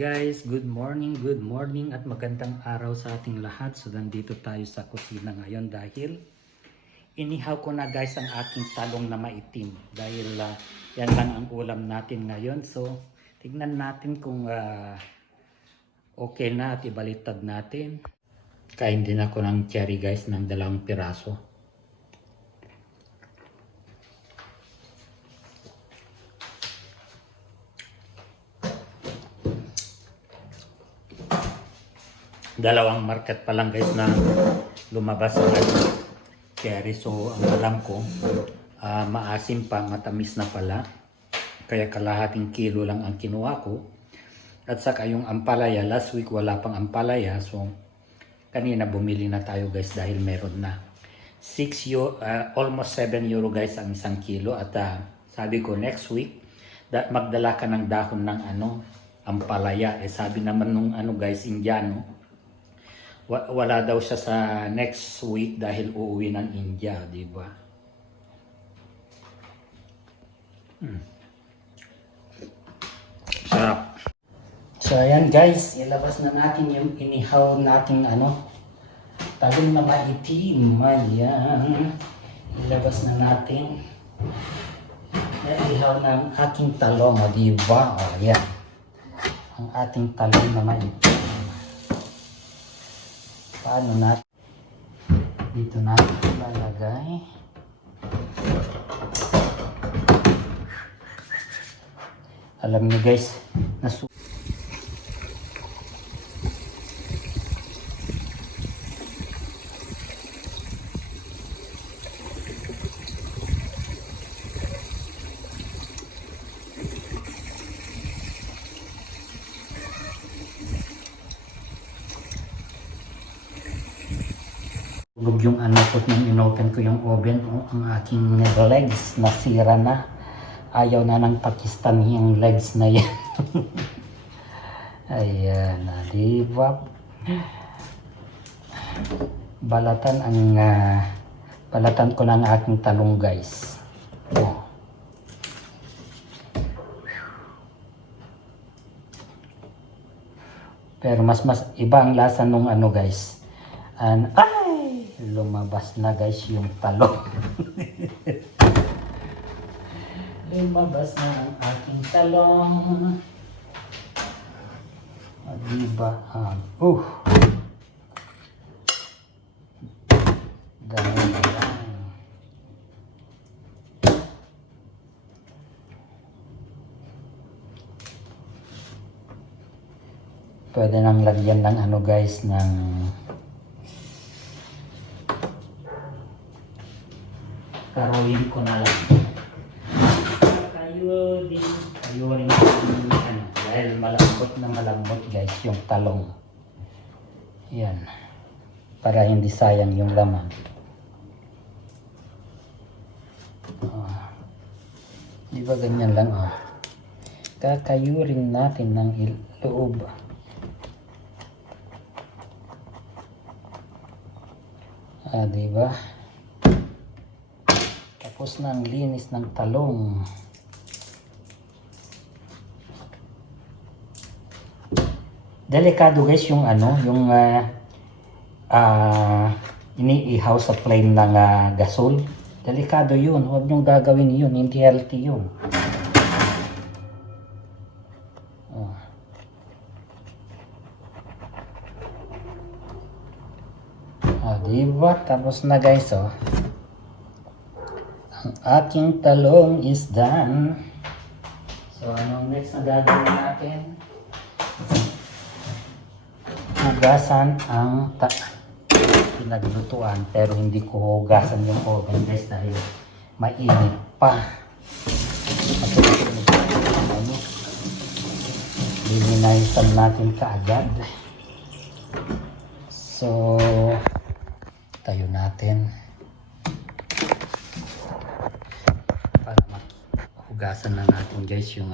Guys, good morning at magandang araw sa ating lahat. So nandito tayo sa kusina ngayon dahil inihaw ko na guys ang aking talong na maitim. Dahil yan lang ang ulam natin ngayon. So tignan natin kung okay na at ibaliktad natin. Kain din ako ng cherry guys ng 2 piraso. Dalawang market pa lang guys na lumabas sa cherry. So ang alam ko maasim pa, matamis na pala. Kaya kalahating kilo lang ang kinuha ko. At saka yung ampalaya, last week wala pang ampalaya. So kanina bumili na tayo guys dahil meron na. Almost 7 euro guys ang 1 kilo. At sabi ko next week magdala ka ng dahon ng ampalaya. Sabi naman nung guys, Indiano, wala daw siya sa next week dahil uuwi ng India, di ba? Sarap. So ayan guys, ilabas na natin yung inihaw nating talong na maitim. Ayan. Ilabas na natin. Ihaw ng aking talong, di ba? Ayan. Ang ating talong na maitim. Paano natin? Dito natin ilalagay. Alam niyo guys, yung nung inopen ko yung oven, ang aking legs nasira na. Ayaw na ng Pakistan yung legs na yan. Ayan, diba? Balatan ko na ang aking talong guys. Pero mas iba ang lasa nung guys. Lumabas na guys yung talong. Lumabas na ang aking talong. Diba? Dahil na lang. Pwede nang lagyan ng guys ng karoyin ko na lang. Kayo rin dahil malambot guys yung talong. Yan. Para hindi sayang yung laman. Di ba ganyan lang kakayurin natin ng loob. Di ba? Tapos na ang linis ng talong. Delikado guys yung iniihaw sa flame ng gasol. Delikado yun. Huwag niyong gagawin yun. Hindi healthy yun. Diba? Tapos na guys ang aking talong is done. So anong next na gagawin natin? Hugasan ang pinaglutuan, pero hindi ko hugasan yung oven guys dahil mainit pa. Lilinayisan natin kaagad. So tayo natin para hugasan na natin guys yung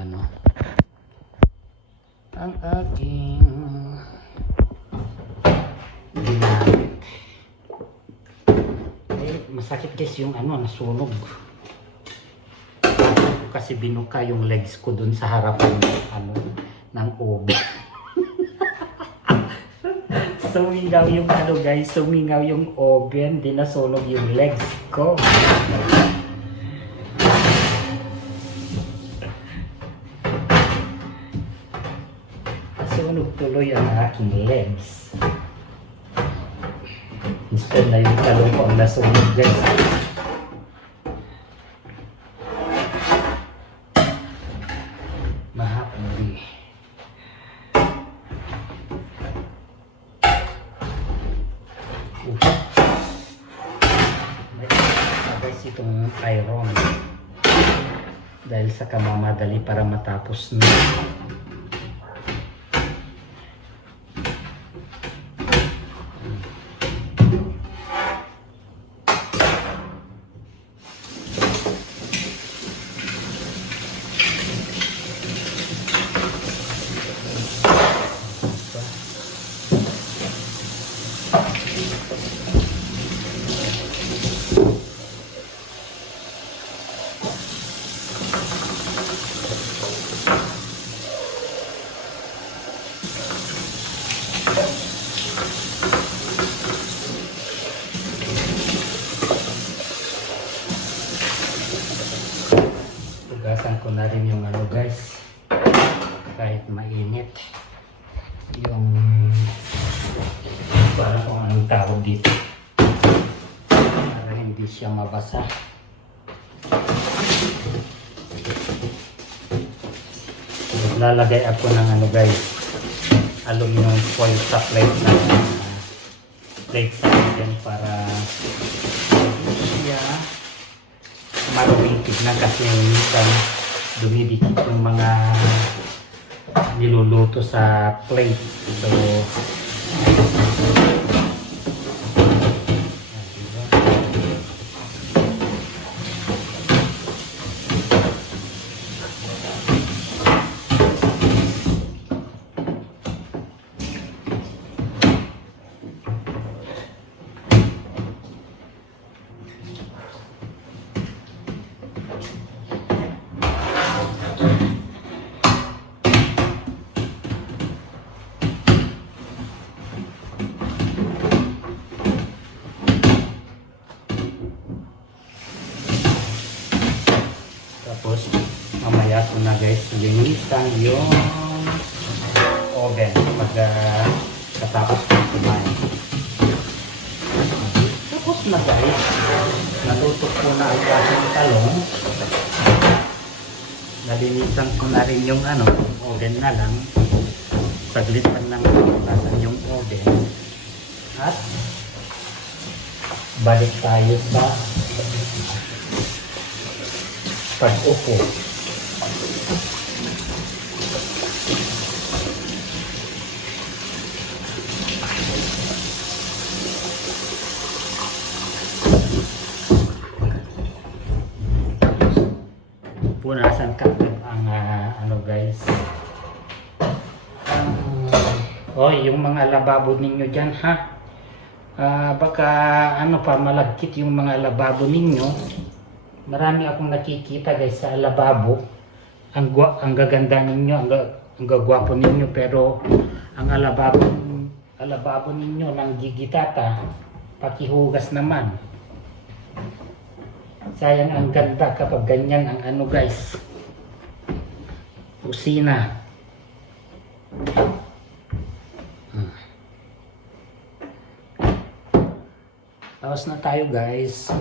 ang aking ginamit. Masakit guys yung nasunog kasi binuka yung legs ko dun sa harapan ng oven. sumingaw yung ano guys, sumingaw yung oven, di nasunog yung legs ko. Nasunog tuloy ang aking legs. Instead na yung talong ko ang nasunog guys. Mahapon. Guys, itong iron dahil sa kamamadali para matapos na. Tugasan ko na rin yung ano guys, kahit mainit yung parang kung anong tawag dito para hindi siya mabasa. Lalagay ako ng ano guys, aluminum foil sa plate na plate sa akin para siya maruming tignan kasi minsan dumidikit yung mga niluluto sa plate. So tapos mamaya ko na guys linisan yung oven pag katapos ko kumain. Tapos na guys, naluto ko na ang aking talong. Nalinisan ko na rin yung ano, oven na lang. Saglitan lang natin yung oven. At balik tayo sa pag-upo. Punasan ka ang ano guys. Yung mga lababo ninyo dyan ha. Baka ano pa malagkit yung mga lababo ninyo. Marami akong nakikita guys sa lababo. Ang gaganda ninyo, ang gagwapo ninyo, pero ang alababo ninyo ng gigitata, pakihugas naman. Sayang ang ganda kapag ganyan ang ano guys, kusina. Tapos na tayo guys.